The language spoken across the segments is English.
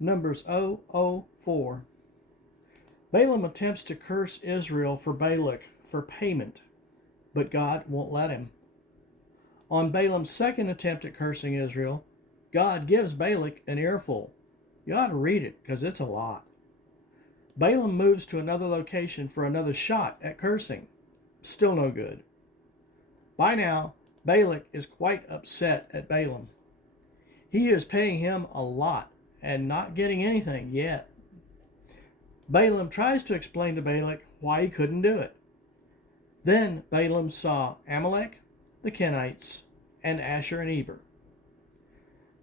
Numbers 004. Balaam attempts to curse Israel for Balak for payment, but God won't let him. On Balaam's second attempt at cursing Israel, God gives Balak an earful. You ought to read it because it's a lot. Balaam moves to another location for another shot at cursing. Still no good. By now, Balak is quite upset at Balaam. He is paying him a lot and not getting anything yet. Balaam tries to explain to Balak why he couldn't do it. Then Balaam saw Amalek, the Kenites, and Asher and Eber.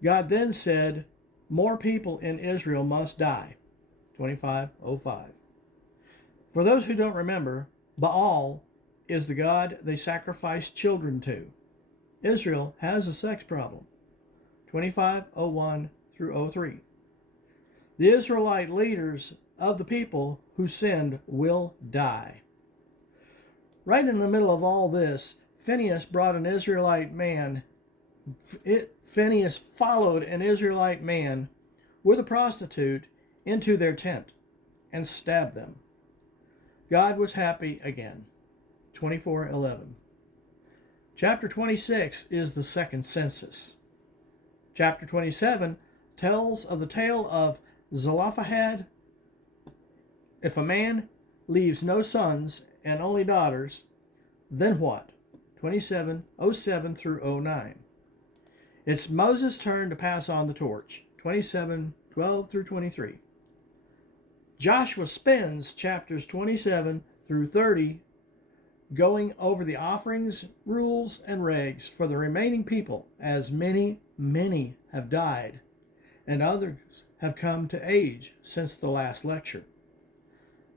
God then said, more people in Israel must die. 25:05. For those who don't remember, Baal is the god they sacrifice children to. Israel has a sex problem. 25:01 through 03. The Israelite leaders of the people who sinned will die. Right in the middle of all this, Phinehas followed an Israelite man with a prostitute into their tent and stabbed them. God was happy again. 24:11. Chapter 26 is the second census. Chapter 27 tells of the tale of Zelophehad. If a man leaves no sons and only daughters, then what? 27:07 through 09. It's Moses' turn to pass on the torch. 27:12 through 23. Joshua spends chapters 27 through 30 going over the offerings, rules, and regs for the remaining people, as many have died, and others have come to age since the last lecture.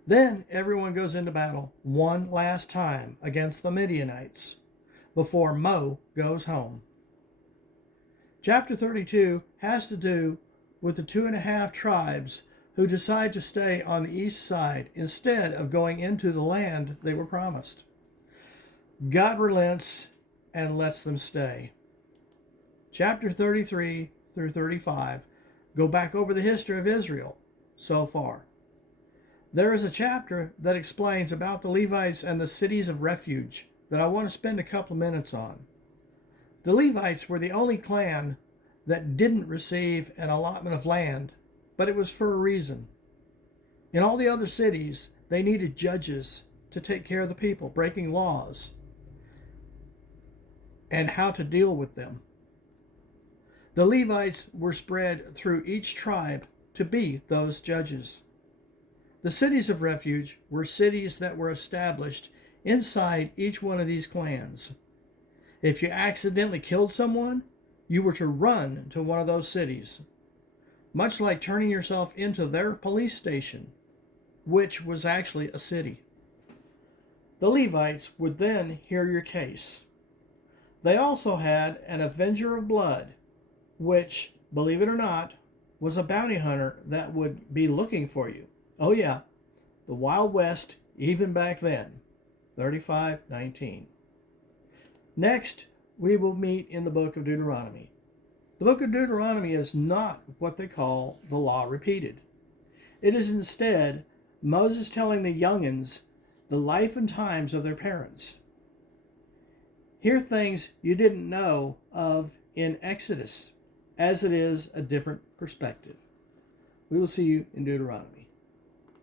Then everyone goes into battle one last time against the Midianites before Mo goes home. Chapter 32 has to do with the 2.5 tribes who decide to stay on the east side instead of going into the land they were promised. God relents and lets them stay. Chapter 33 through 35 go back over the history of Israel so far. There is a chapter that explains about the Levites and the cities of refuge that I want to spend a couple of minutes on. The Levites were the only clan that didn't receive an allotment of land, but it was for a reason. In all the other cities, they needed judges to take care of the people breaking laws and how to deal with them. The Levites were spread through each tribe to be those judges. The cities of refuge were cities that were established inside each one of these clans. If you accidentally killed someone, you were to run to one of those cities, much like turning yourself into their police station, which was actually a city. The Levites would then hear your case. They also had an avenger of blood, which, believe it or not, was a bounty hunter that would be looking for you. Oh yeah, the Wild West, even back then. 35:19. Next, we will meet in the book of Deuteronomy. The book of Deuteronomy is not what they call the law repeated. It is instead Moses telling the youngins the life and times of their parents. Hear things you didn't know of in Exodus, as it is a different perspective. We will see you in Deuteronomy.